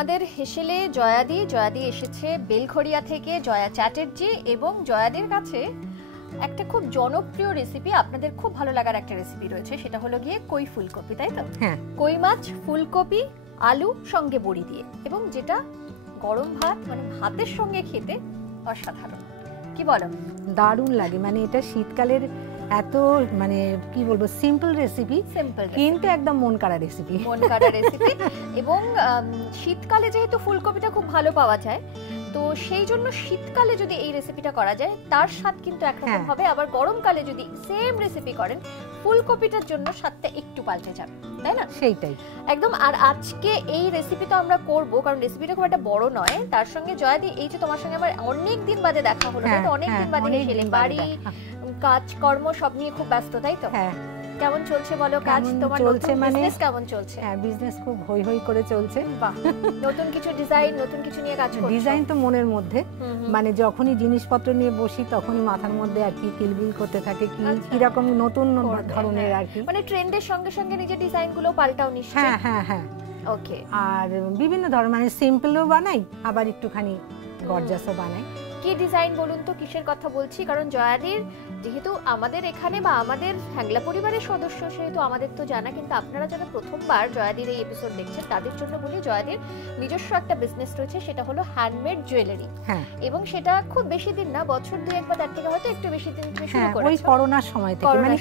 আমাদের হেসেলে জয়াদি এসেছে বেলঘড়িয়া থেকে, জয়া চ্যাটার্জি, এবং জয়াদির কাছে একটা খুব জনপ্রিয় রেসিপি, আপনাদের খুব ভালো লাগার একটা রেসিপি রয়েছে, সেটা হলো গিয়ে কই ফুলকপি, তাই তো? হ্যাঁ, কই মাছ, ফুলকপি, আলু সঙ্গে বড়ি দিয়ে, এবং যেটা গরম ভাত মানে ভাতের সঙ্গে খেতে অসাধারণ। কি বলো? দারুণ লাগে। মানে এটা শীতকালের এত মানে কি বলবো সিম্পল রেসিপি, কিন্তু একদম মন কাড়া রেসিপি, এবং শীতকালে যেহেতু ফুলকপিটা খুব ভালো পাওয়া যায়, তো সেই জন্য শীতকালে যদি এই রেসিপিটা করা যায় তার স্বাদ কিন্তু একরকম হবে, আবার গরমকালে যদি সেম রেসিপি করেন ফুলকপিটার জন্য স্বাদটা একটু পাল্টে যাবে, তাই না? সেইটাই একদম। আর আজকে এই রেসিপি তো আমরা করব, কারণ রেসিপিটা খুব একটা বড় নয়, তার সঙ্গে জয়াদি এই যে তোমার সঙ্গে আমার অনেক দিন বাদে দেখা হলো, অনেক দিন বাদে এসেলে, বাড়ি কাজ কর্ম সব নিয়ে খুব ব্যস্ত, তাই তো? হ্যাঁ। কেমন চলছে বলো কাজ তোমার? চলছে, মানে বিজনেস কেমন চলছে? হ্যাঁ, বিজনেস খুব হই হই করে চলছে। বাহ, নতুন কিছু ডিজাইন, নতুন কিছু নিয়ে কাজ করছো? ডিজাইন তো মনের মধ্যে, মানে যখনই জিনিসপত্র নিয়ে বসি তখনই মাথার মধ্যে আর কি কিলবিল করতে থাকে, কি রকম নতুন ধরনের আর কি, মানে ট্রেন্ডের সঙ্গে সঙ্গে নিজের ডিজাইন গুলো পাল্টাও নিশ্চয়ই? হ্যাঁ হ্যাঁ হ্যাঁ। ওকে। আর বিভিন্ন ধরনের, মানে সিম্পলও বানাই, আবার একটুখানি গর্জাসও বানাই। কি ডিজাইন বলুন তো, কিসের কথা বলছি? কারণ জয়াদির যেহেতু আমাদের এখানে বা আমাদের হ্যাংলা পরিবারের সদস্য, সেহেতু আমাদের তো জানা, কিন্তু আপনারা যারা প্রথমবার জয়াদির এই এপিসোড দেখছেন তাদের জন্য বলি, জয়াদির নিজস্ব একটা বিজনেস রয়েছে, সেটা হলো হ্যান্ডমেড জুয়েলারি। এবং সেটা খুব বেশি দিন না, বছর দুই একবার, তার থেকে হয়তো একটু বেশি দিন থেকে শুরু করেছে। ওই করোনার সময় থেকে, মানে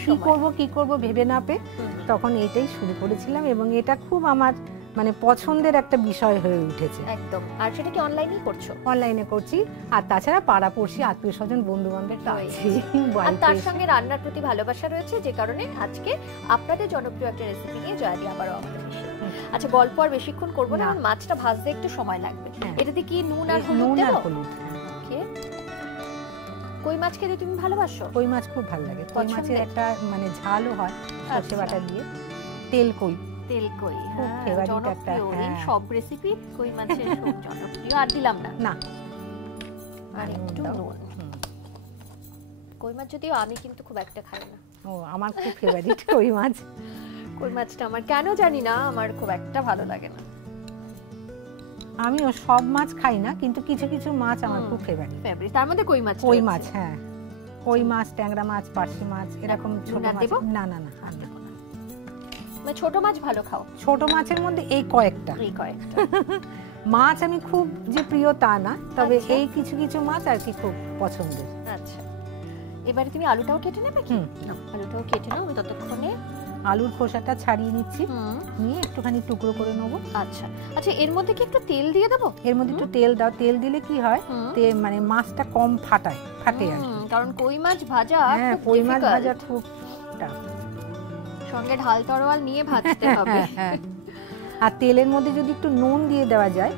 কি করব ভেবে না পেয়ে তখন এইটাই শুরু করেছিলাম, এবং এটা খুব আমার মানে পছন্দের একটা বিষয় হয়ে উঠেছে। একদম। আর সেটা কি অনলাইনেই করছো? অনলাইনে করছি, আর তাছাড়া পাড়াপড়শি আত্মীয় স্বজন বন্ধু বান্ধব তো আছেই, আর তার সঙ্গে রান্নার প্রতি ভালোবাসা রয়েছে, যে কারণে আজকে আপনাদের জনপ্রিয় একটা রেসিপি নিয়ে জয়াদি আবারও আমাদের এসেছে। আচ্ছা, গল্প আর বেশিক্ষণ করবো না, কারণ মাছটা ভাজতে একটু সময় লাগবে। এটাতে কি নুন আর হলুদ দেব? ওকে। কই মাছ খেতে তুমি ভালোবাসো? কই মাছ খুব ভালো লাগে। কই মাছের একটা মানে ঝালও হয় সরষে বাটা দিয়ে, তেল কই, খুব ফেভারিট একটা। এই সব রেসিপি কই মাছের খুব জনপ্রিয়। আর দিলাম না, আর একটু নুন। কই মাছ যদিও আমি কিন্তু খুব একটা খাই না। ও, আমার খুব ফেভারিট কই মাছ। কই মাছটা আমার কেন জানি না আমার খুব একটা ভালো লাগে না। আমিও সব মাছ খাই না, কিন্তু কিছু কিছু মাছ আমার খুব ফেভারিট। তার মধ্যে কই মাছ। হ্যাঁ, কই মাছ, ট্যাংরা মাছ, পার্শে মাছ, এরকম ছোট মাছ। না আর না, মানে ছোট মাছ ভালো খাও? ছোট মাছের মধ্যে এই কয়েকটা মাছ আমি খুব যে প্রিয় তা না, তবে এই কিছু কিছু মাছ আর কি খুব পছন্দের। আচ্ছা, এবারে তুমি আলুটাও কেটে নেবে কি? আলুটাও কেটে নাও, আমি ততক্ষণে আলুর খোসাটা ছাড়িয়ে নিচ্ছি, নিয়ে একটুখানি টুকরো করে নেবো। আচ্ছা আচ্ছা, এর মধ্যে কি একটু তেল দিয়ে দেবো? এর মধ্যে একটু তেল দাও, তেল দিলে কি হয় মানে মাছটা কম ফাটে আর, কারণ কই মাছ ভাজা, হ্যাঁ কই মাছ ভাজা খুব টাফ, সঙ্গে ঢাল তরোয়াল নিয়ে ভাজতে হবে। আর তেলের মধ্যে যদি একটু নুন দিয়ে দেওয়া যায়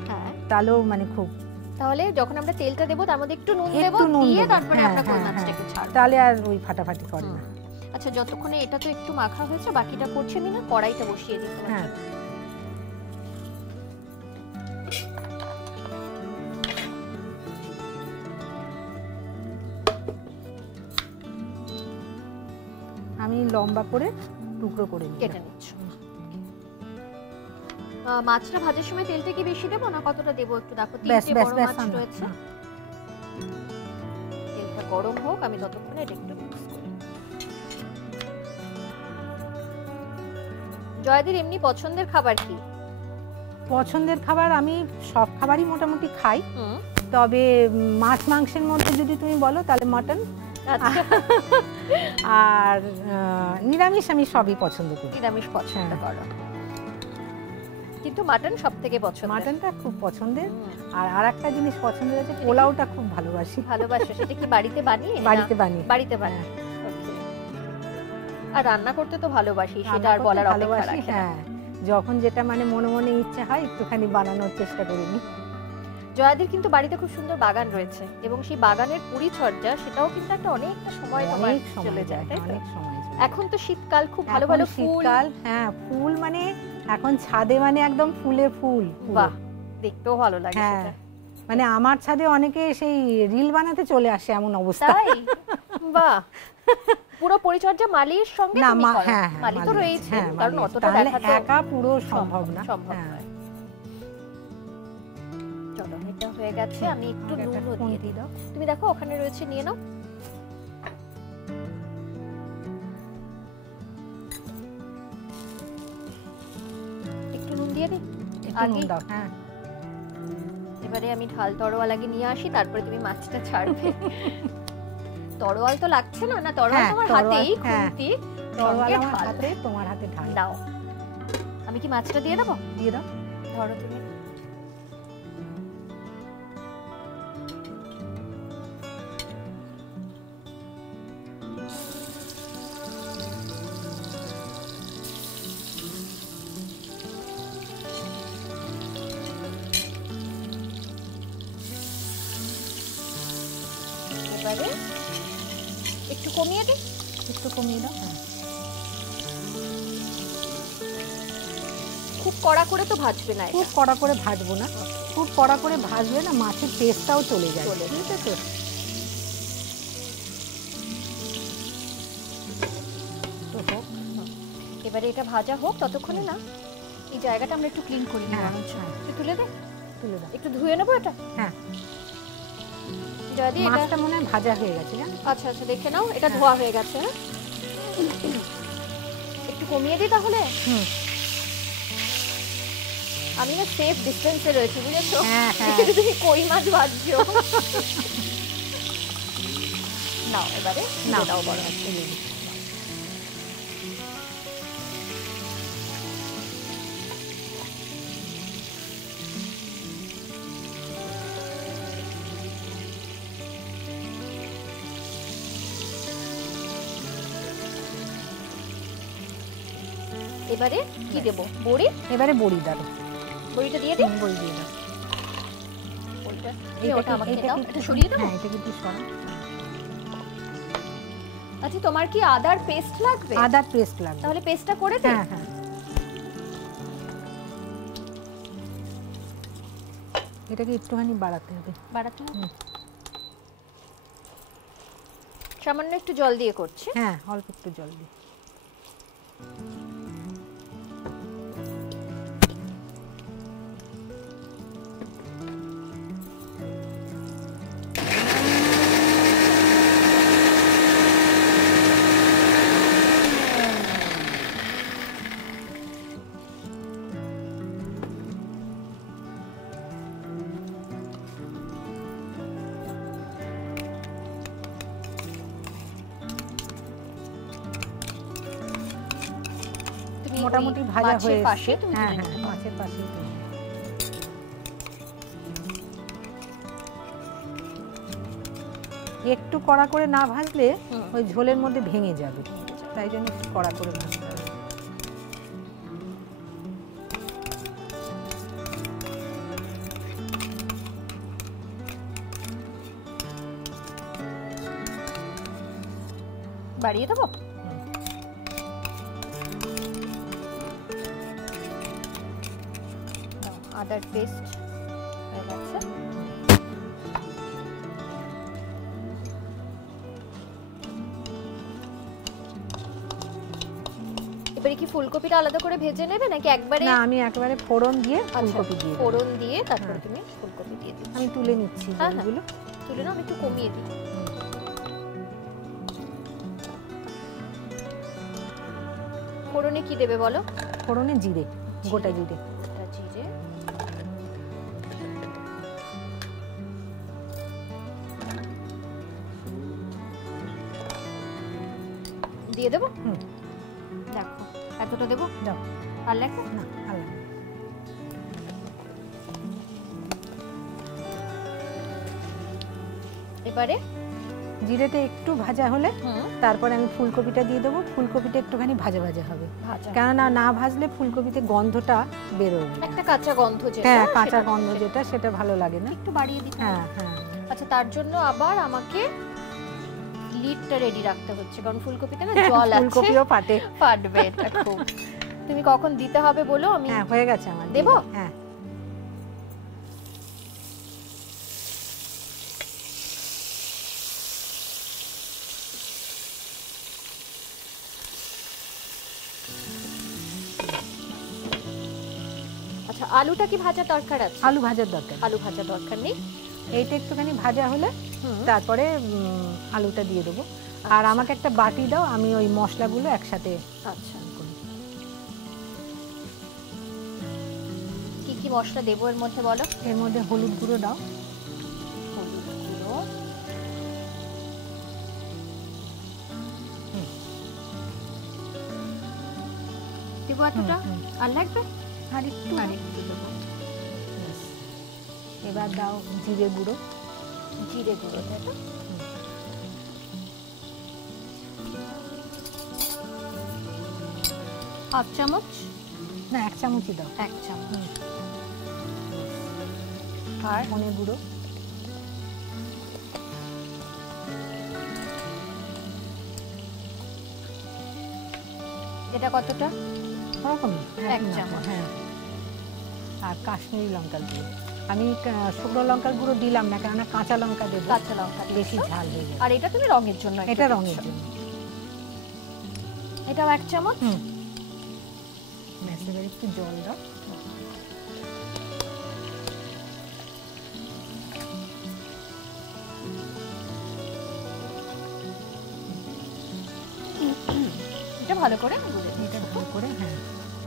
তাহলেও মানে খুব, তাহলে যখন আমরা তেলটা দেবো তার মধ্যে একটু নুন দেবো, দিয়ে তারপরে আমরা কই মাছটাকে ছাড়বো, তাহলে আর ওই ফাটাফাটি করে না। আচ্ছা, যতক্ষণে এটা তো একটু মাখা হয়েছে, বাকিটা করছি আমি না, কড়াইটা বসিয়ে দিই। হ্যাঁ, আমি লম্বা করে টুকরো করে কেটে নিচ্ছি। মাছটা ভাজার সময় তেলটা কি বেশি দেবো না কতটা দেবো একটু দেখো? তিনটে বড় মাছ রয়েছে, তেলটা গরম হোক, আমি ততক্ষণে এটা একটু মিক্স করি। জয়াদির এমনি পছন্দের খাবার কি? পছন্দের খাবার আমি সব খাবারই মোটামুটি খাই, তবে মাছ মাংসের মধ্যে যদি তুমি বলো তাহলে মাটন, আর নিরামিষ আমি সবই পছন্দ করি। নিরামিষ পছন্দ করো, কিন্তু মাটন সবথেকে পছন্দ। মাটনটা খুব পছন্দের। আর আরেকটা জিনিস পছন্দের আছে, পোলাওটা খুব ভালোবাসি। সেটা কি বাড়িতে বানিয়ে? বাড়িতে বানিয়ে। আর রান্না করতে তো ভালোবাসি, সেটা আর বলার অপেক্ষা রাখে না। হ্যাঁ, যখন যেটা মানে মনে মনে ইচ্ছে হয় একটুখানি বানানোর চেষ্টা করি। জয়াদির কিন্তু বাড়িতে খুব সুন্দর বাগান রয়েছে, এবং সেই বাগানের পরিচর্যা সেটাও কিন্তু একটা অনেকটা সময় চলে যায়। এখন তো শীতকাল, খুব ভালো ভালো ফুল। হ্যাঁ, ফুল মানে এখন ছাদে মানে একদম ফুলে ফুল। বাহ, দেখতেও ভালো লাগে সেটা। মানে আমার ছাদে অনেকে সেই রিল বানাতে চলে আসে, এমন অবস্থা। বাহ, পুরো পরিচর্যা মালির সঙ্গে তুমি করো? হ্যাঁ, মালি তো রয়েছে, কারণ অতটা দেখা তো একা পুরো সম্ভব না। এটা হয়ে গেছে, আমি একটু নুনও দিয়ে দাও। তুমি দেখো ওখানে রয়েছে, নিয়ে নাও। একটু নুন দিয়ে দিই আগে। হ্যাঁ, এবারে আমি ঢাল তরোয়াল আগে নিয়ে আসি, তারপরে তুমি মাছটা ছাড়বে। তরোয়াল তো লাগছে না? না, তরোয়াল তোমার হাতেই, খুন্তি তরোয়াল আমার হাতে, তোমার হাতে ঢাল দাও। আমি কি মাছটা দিয়ে দেবো? দিয়ে দাও। ধরো তুমি। এবারে একটু কমিয়ে দিই, একটু কমিয়ে দাও। খুব কড়া করে তো ভাজবে না, খুব কড়া করে ভাজবো না, খুব কড়া করে ভাজলে না মাছের টেস্টটাও চলে যায়, ঠিক আছে? তো হোক, এবারে এটা ভাজা হোক, ততক্ষণে না এই জায়গাটা আমরা একটু ক্লিন করি। একটু তুলে দে, তুলে দাও। একটু ধুয়ে নেবো এটা। হ্যাঁ, যদি মাছটা মনে হয় ভাজা হয়ে গেছে। আচ্ছা আচ্ছা, দেখে নাও, এটা ধোয়া হয়ে গেছে। একটু কমিয়ে দিই তাহলে। আমি না সেফ ডিস্টেন্সে রয়েছি, বুঝেছো? তুমি কই মাছ ভাজছো। নাও এবারে দাও বড় মাছ। এবারে কি দেব? বড়ি। এবারে বড়ি দাও। বড়িটা দিয়ে দিই। বড়ি দিয়ে দাও। ওটা আমাকে দাও, এটা সরিয়ে দাও। হ্যাঁ, এটা কিন্তু সরাও। আচ্ছা, তোমার কি আদার পেস্ট লাগবে? আদার পেস্ট লাগবে, তাহলে পেস্টটা করে দে। হ্যাঁ হ্যাঁ, এটাকে একটুখানি বাড়াতে হবে। বাড়াতে হবে, সামান্য একটু জল দিয়ে করছি। হ্যাঁ, অল্প একটু জল দিয়ে। মোটামুটি ভাজা হয়ে এসেছে। হ্যাঁ হ্যাঁ, মাছের পাশে। একটু কড়া করে না ভাজলে ওই ঝোলের মধ্যে ভেঙে যাবে, তাই জন্য কড়া করে ভাজতে হবে। বাড়িয়ে দেবো। আদার পেস্ট হয়ে গেছে। এবারে কি ফুলকপিটা আলাদা করে ভেজে নেবে নাকি একবারে? না, আমি একবারে ফোড়ন দিয়ে ফুলকপি দিয়ে, ফোড়ন দিয়ে তারপরে তুমি ফুলকপি দিয়ে দিচ্ছি। আমি তুলে নিচ্ছি এগুলো। তুলে নাও, আমি একটু কমিয়ে দিই। ফোড়নে কি দেবে বলো? ফোড়নে জিরে, গোটা জিরে। জিরে, দিয়ে দেবো। দেখো এতটা দেবো, দাও। আর লাগবে না, আর লাগবে। এবারে জিরেতে একটু ভাজা হলে তারপরে আমি ফুলকপিটা দিয়ে দেবো। ফুলকপিটা একটুখানি ভাজা ভাজা হবে, কেননা না ভাজলে ফুলকপিতে গন্ধটা বেরোবে, একটা কাঁচা গন্ধ যেটা। হ্যাঁ, কাঁচা গন্ধ যেটা, সেটা ভালো লাগে না। একটু বাড়িয়ে দিতে। হ্যাঁ হ্যাঁ। আচ্ছা, তার জন্য আবার আমাকে লিডটা রেডি রাখতে হচ্ছে, কারণ ফুলকপিতে না জল আছে, ফুলকপিও ফাটবে এটা খুব। তুমি কখন দিতে হবে বলো? আমি হ্যাঁ, হয়ে গেছে আমার, দেবো। হ্যাঁ, আচ্ছা, আলুটা কি ভাজা দরকার আছে? আলু ভাজার দরকার, আলু ভাজা দরকার নেই। এইটা একটুখানি ভাজা হলে তারপরে আলুটা দিয়ে দেবো। আর আমাকে একটা বাটি দাও, আমি ওই মশলাগুলো একসাথে। আচ্ছা, কি কি মশলা দেবো এর মধ্যে বলো? এর মধ্যে হলুদ গুঁড়ো দাও, হলুদ গুঁড়ো, দেবো এতটা? আর লাগবে? আর একটু দেবো। এবার দাও জিরে গুঁড়ো, জিরে গুঁড়ো, তাই তো? হাফ চামচ? না, 1 চামচই দাও। 1 চামচ। আর ধনে গুঁড়ো, এটা কতটা? ওরকমই 1 চামচ। হ্যাঁ। আর কাশ্মীরি লঙ্কার গুঁড়ো, আমি শুকনো লঙ্কার গুঁড়ো দিলাম না, কারণ কাঁচা লঙ্কা দেবো, কাঁচা লঙ্কা বেশি ঝাল হয়ে যাবে। আর এটা তুমি রঙের জন্য? এটা রঙের জন্য। এটাও 1 চামচ। ব্যাস, এবার একটু জল দাও। এটা ভালো করে এটা ভালো করে, হ্যাঁ।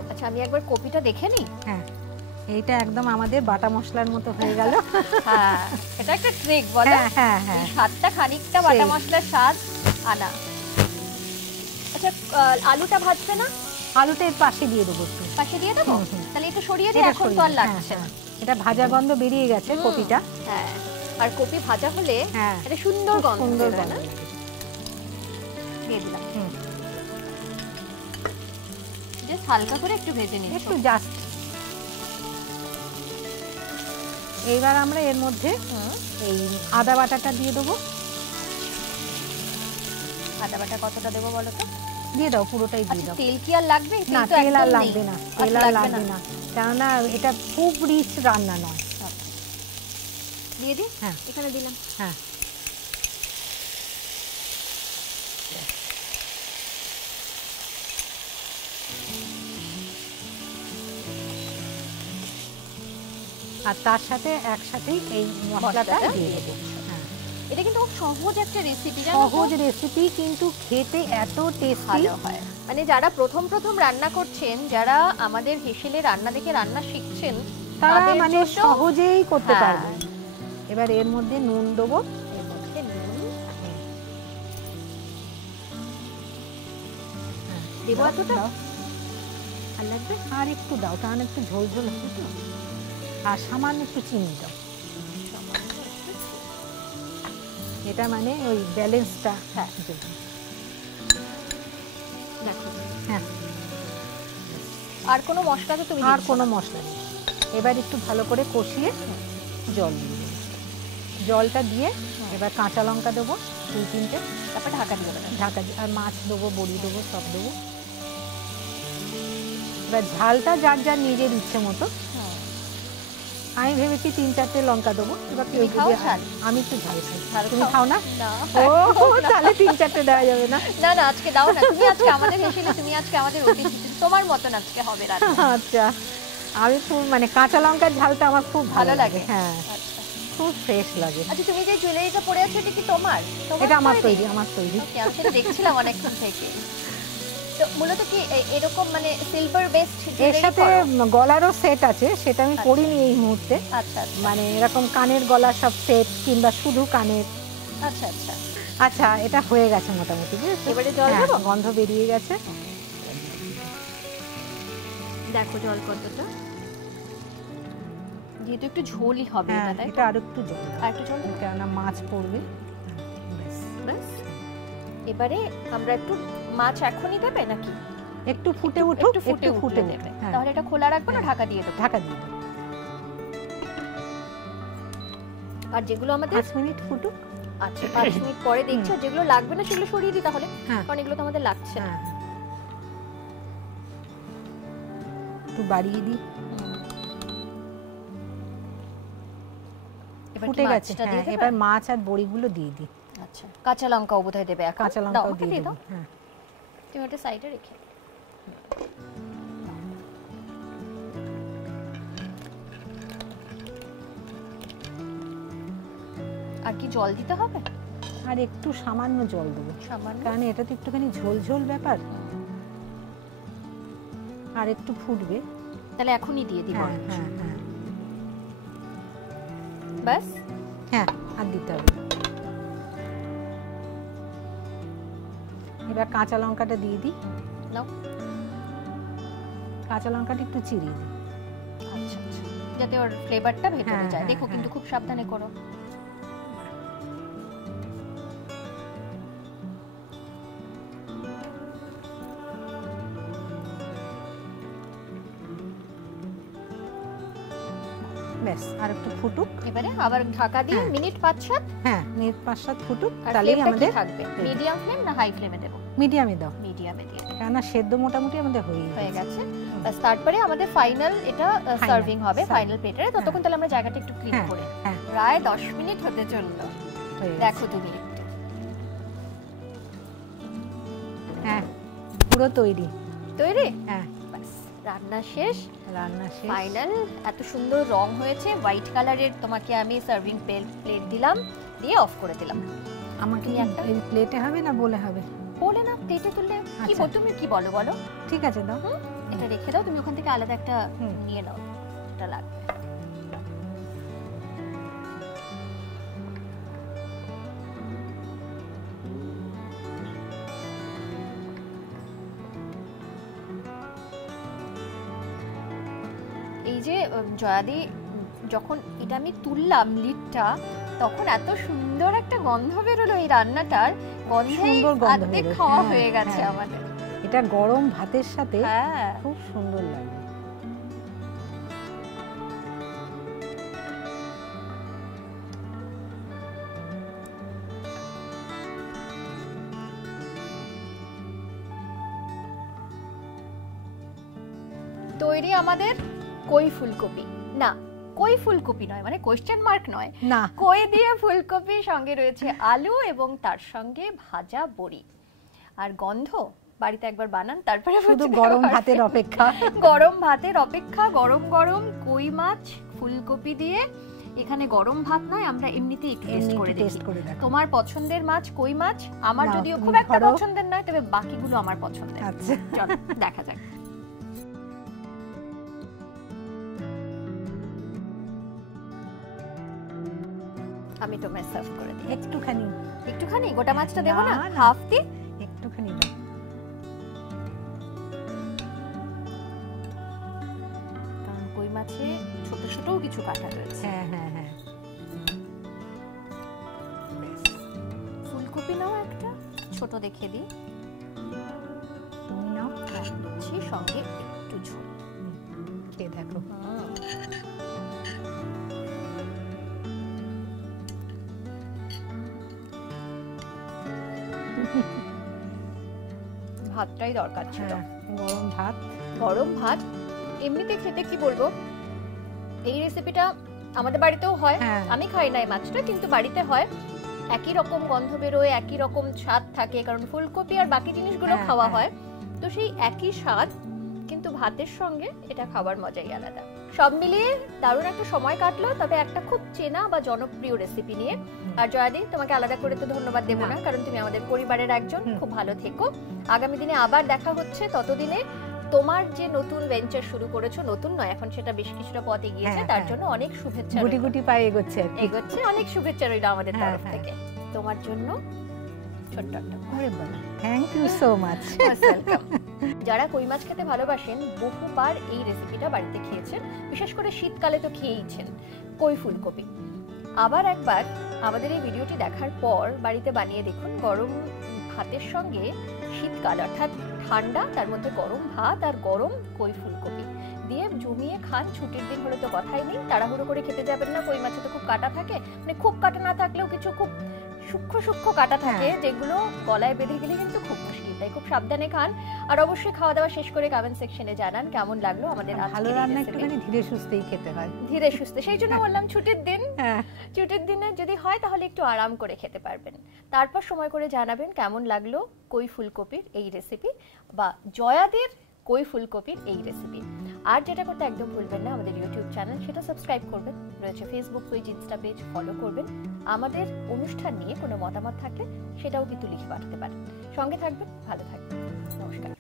আচ্ছা, আমি একবার কপিটা দেখে নিই। হ্যাঁ, এইটা একদম আমাদের বাটা মশলার মতো হয়ে গেল। হ্যাঁ, এটা একটা ট্রিক বলো। হ্যাঁ হ্যাঁ হ্যাঁ, স্বাদটা খানিকটা বাটা মশলার স্বাদ আনা। আচ্ছা, আলুটা ভাজবে না? আলুটা এর পাশে দিয়ে দেবো, একটু পাশে দিয়ে দেবো। তাহলে একটু সরিয়ে দিই, এখন তো আর লাগছে না। এটা ভাজা গন্ধ বেরিয়ে গেছে কপিটা। হ্যাঁ, আর কপি ভাজা হলে একটা সুন্দর গন্ধ বেরোয় না? দিয়ে দিলাম। জাস্ট হালকা করে একটু ভেজে নিই, একটু জাস্ট। এইবার আমরা এর মধ্যে এই আদা বাটাটা দিয়ে দেবো। আদা বাটা কতটা দেবো বলো তো? দিয়ে দাও, পুরোটাই দিয়ে দাও। তেল কি আর লাগবে? না, তেল আর লাগবে না, তেল আর লাগবে না, কেননা এটা খুব রিচ রান্না নয়। দিয়ে দিই? হ্যাঁ, এখানে দিলাম। হ্যাঁ, আর তার সাথে একসাথেই এই মশলাটা দিয়ে দেবো। এটা কিন্তু খুব সহজ একটা রেসিপি, সহজ রেসিপি, কিন্তু খেতে এত টেস্টি হয়। মানে যারা প্রথম রান্না করছেন, যারা আমাদের হেসেলে রান্না দেখে রান্না শিখছেন, তারা মানে সহজেই করতে পারবে। এবার এর মধ্যে নুন দেবো। এর মধ্যে নুন দেবো। এতটা আর লাগবে? আর একটু দাও, কারণ একটু ঝোল ঝোল হবে তো। আর সামান্য একটু চিনি দাও। এটা মানে ওই ব্যালেন্সটা। হ্যাঁ হ্যাঁ, আর কোনো মশলা তো তুমি? আর কোনো মশলা নেই। এবার একটু ভালো করে কষিয়ে জল দিয়ে দেবো। জলটা দিয়ে এবার কাঁচা লঙ্কা দেবো 2-3টে, তারপর ঢাকা দিয়ে দেবো। ঢাকা, আর মাছ দেবো, বড়ি দেবো, সব দেবো। এবার ঝালটা যার যার নিজের ইচ্ছে মতো। আমি ভেবেছি 3-4টে লঙ্কা দেবো। এবার কেউ যদি, আমি একটু ঝাল খাই। তুমি খাও না? ও, তাহলে 3-4টে দেওয়া যাবে না? না না, আজকে দাও না, তুমি আজকে আমাদের হেসেলে, তুমি আজকে আমাদের অতিথি, তোমার মতন আজকে হবে রান্না। আচ্ছা, আমি খুব মানে কাঁচা লঙ্কার ঝালটা আমার খুব ভালো লাগে। হ্যাঁ, খুব ফ্রেশ লাগে। আচ্ছা, তুমি যে জুয়েলারিটা পরে আছো, এটা কি তোমার? এটা আমার তৈরি, আমার তৈরি। আমি সেটা দেখছিলাম অনেকক্ষণ থেকে। তো মূলত কি এরকম মানে সিলভার বেসড এর সাথে গলারও সেট আছে, সেটা আমি পরিনি এই মুহূর্তে। আচ্ছা, মানে এরকম কানের গলা সব সেট, কিংবা শুধু কানের। আচ্ছা আচ্ছা আচ্ছা, এটা হয়ে গেছে মোটামুটি। এবারে জল দেবো? গন্ধ বেরিয়ে গেছে, দেখো জল কতটা। যেহেতু একটু ঝোলই হবে, এটা আর একটু জল, আর একটু জল, কেননা মাছ পড়বে। ব্যাস। এবারে আমরা একটু, মাছ এখনই দেবে নাকি? একটু ফুটে উঠুক, একটু ফুটে দেবে। তাহলে এটা খোলা রাখবো না ঢাকা দিয়ে দেবো? ঢাকা দিয়ে দেবো। আর যেগুলো আমাদের 5 মিনিট ফুটুক। আচ্ছা, 5 মিনিট পরে দেখছো যেগুলো লাগবে না সেগুলো সরিয়ে দিই তাহলে, কারণ এগুলো তো আমাদের লাগছে না। একটু বাড়িয়ে দিই। ফুটে গেছে। এবার মাছ আর বড়িগুলো দিয়ে দিই। আচ্ছা, কাঁচা লঙ্কাও বোধহয় দেবে এখন। কাঁচা লঙ্কাও দিয়ে দাও। হ্যাঁ, তুমি ওটা সাইডে রেখে। আর কি জল দিতে হবে? আর একটু সামান্য জল দেবো, কারণ এটা তো একটুখানি ঝোল ঝোল ব্যাপার, আর একটু ফুটবে। তাহলে এখনই দিয়ে দিব? হ্যাঁ হ্যাঁ হ্যাঁ, বাস। হ্যাঁ, আর দিতে হবে। এবার কাঁচা লঙ্কাটা দিয়ে দিই। নাও, কাঁচা লঙ্কাটা একটু চিড়িয়ে দিই। আচ্ছা আচ্ছা, যাতে ওর ফ্লেভারটা ভেতরে যায়। দেখো কিন্তু খুব সাবধানে করো। ব্যাস, আর একটু ফুটুক। এবারে আবার ঢাকা দিয়ে মিনিট 5-7। হ্যাঁ, মিনিট 5-7 ফুটুক, তাহলেই আমাদের থাকবে। মিডিয়াম ফ্লেম না হাই ফ্লেমে দেব? মিডিয়ামে দাও। মিডিয়ামে দিয়ে, কারণ সেদ্ধ মোটামুটি আমাদের হয়ে গেছে। বাস, তারপরে আমাদের ফাইনাল এটা সার্ভিং হবে ফাইনাল প্লেটারে। ততক্ষণ তাহলে আমরা জায়গাটা একটু ক্লিন করে। প্রায় 10 মিনিট হতে চললো, দেখো তুমি একটু। হ্যাঁ, পুরো তৈরি। তৈরি? হ্যাঁ, বাস, রান্না শেষ। রান্না শেষ, ফাইনাল। এত সুন্দর রং হয়েছে, হোয়াইট কালারের। তোমাকে আমি সার্ভিং প্লেট দিলাম, দিয়ে অফ করে দিলাম। আমাকে একটা এই প্লেটে হবে না বলে হবে? বলে না, প্লেটে তুললে কি তুমি কি বলো? ঠিক আছে, দাও। এটা রেখে দাও, তুমি ওখান থেকে আলাদা একটা নিয়ে নাও, এটা লাগবে। এই যে জয়াদি, যখন এটা আমি তুললাম লিডটা, তখন এত সুন্দর একটা গন্ধ বেরোলো এই রান্নাটার। গন্ধেই অর্ধেক খাওয়া হয়ে গেছে আমাদের। এটা গরম ভাতের সাথে খুব সুন্দর লাগে। তৈরি আমাদের কই ফুলকপি। না, কই ফুলকপি নয়, মানে কোশ্চেন মার্ক নয়, না, কই দিয়ে ফুলকপি, সঙ্গে রয়েছে আলু এবং তার সঙ্গে ভাজা বড়ি। আর গন্ধ, বাড়িতে একবার বানান, তারপরে শুধু গরম ভাতের অপেক্ষা। গরম ভাতের অপেক্ষা। গরম গরম কই মাছ ফুলকপি দিয়ে। এখানে গরম ভাত নয়, আমরা এমনিতেই একটু টেস্ট করে দেখি। তোমার পছন্দের মাছ কই মাছ, আমার যদিও খুব একটা পছন্দের নয়, তবে বাকিগুলো আমার পছন্দের। আচ্ছা, চলো দেখা যাক। আমি তোমায় সার্ভ করে দিই। একটুখানি গোটা মাছটা দেব না, হাফ দি, একটুখানি দাও। কারণ কই মাছে ছোট ছোট কিছু কাটা রয়েছে। হ্যাঁ হ্যাঁ হ্যাঁ। ফুলকপি নাও একটা, ছোট দেখে দিই। তুমি নাও। সঙ্গে একটু ঝোল খেয়ে দেখো। ভাতটাই দরকার ছিল। গরম ভাত। এমনিতে খেতে কি বলবো, এই রেসিপিটা আমাদের বাড়িতেও হয়। আমি খাই না এই মাছটা, কিন্তু বাড়িতে হয়। একই রকম গন্ধ বেরোয়, একই রকম স্বাদ থাকে, কারণ ফুলকপি আর বাকি জিনিসগুলো খাওয়া হয়, তো সেই একই স্বাদ, কিন্তু ভাতের সঙ্গে এটা খাবার মজাই আলাদা। সব মিলিয়ে দারুণ একটা সময় কাটলো, তবে একটা খুব চেনা বা জনপ্রিয় রেসিপি নিয়ে। আর জয়াদি, তোমাকে আলাদা করে তো ধন্যবাদ দেবো না, কারণ তুমি আমাদের পরিবারের একজন। খুব ভালো থেকো, আগামী দিনে আবার দেখা হচ্ছে। ততদিনে তোমার যে নতুন ভেঞ্চার শুরু করেছো, নতুন নয়, এখন সেটা বেশ কিছুটা পথ এগিয়েছে, তার জন্য অনেক শুভেচ্ছা। গুটি গুটি পায়ে এগোচ্ছে, অনেক শুভেচ্ছা রইল আমাদের তরফ থেকে তোমার জন্য। ছোট্ট একটা থ্যাংক ইউ সো মাচ। যারা কই মাছ খেতে ভালোবাসেন, বহুবার এই রেসিপিটা বাড়িতে খেয়েছেন, বিশেষ করে শীতকালে তো খেয়েইছেন কই ফুলকপি। আবার একবার আমাদের এই ভিডিওটি দেখার পর বাড়িতে বানিয়ে দেখুন। গরম ভাতের সঙ্গে শীতকাল, অর্থাৎ ঠান্ডা, তার মধ্যে গরম ভাত আর গরম কই ফুলকপি দিয়ে জমিয়ে খান। ছুটির দিন হলে তো কথাই নেই, তাড়াহুড়ো করে খেতে যাবেন না। কই মাছে তো খুব কাটা থাকে, মানে খুব কাটা না থাকলেও কিছু খুব সূক্ষ্ম সূক্ষ্ম কাটা থাকে, যেগুলো গলায় বেঁধে গেলে কিন্তু খুব মুশকিল। তাই খুব সাবধানে খান। আর অবশ্যই খাওয়া দাওয়া শেষ করে কমেন্ট সেকশনে জানান কেমন লাগলো আমাদের ভালো রান্না। একটুখানি ধীরে সুস্থেই খেতে হয়, ধীরে সুস্থে। সেই জন্য বললাম ছুটির দিন, ছুটির দিনে যদি হয় তাহলে একটু আরাম করে খেতে পারবেন। তারপর সময় করে জানাবেন কেমন লাগলো কই ফুলকপির এই রেসিপি, বা জয়াদির কই ফুলকপির এই রেসিপি। আর যেটা করতে একদম ভুলবেন না, আমাদের ইউটিউব চ্যানেল সেটা সাবস্ক্রাইব করবেন, রয়েছে Facebook page, Insta page, follow করবেন। আমাদের অনুষ্ঠান নিয়ে কোনো মতামত থাকলে সেটাও কিন্তু লিখে পাঠাতে পারেন। সঙ্গে থাকবেন, ভালো থাকবেন, নমস্কার।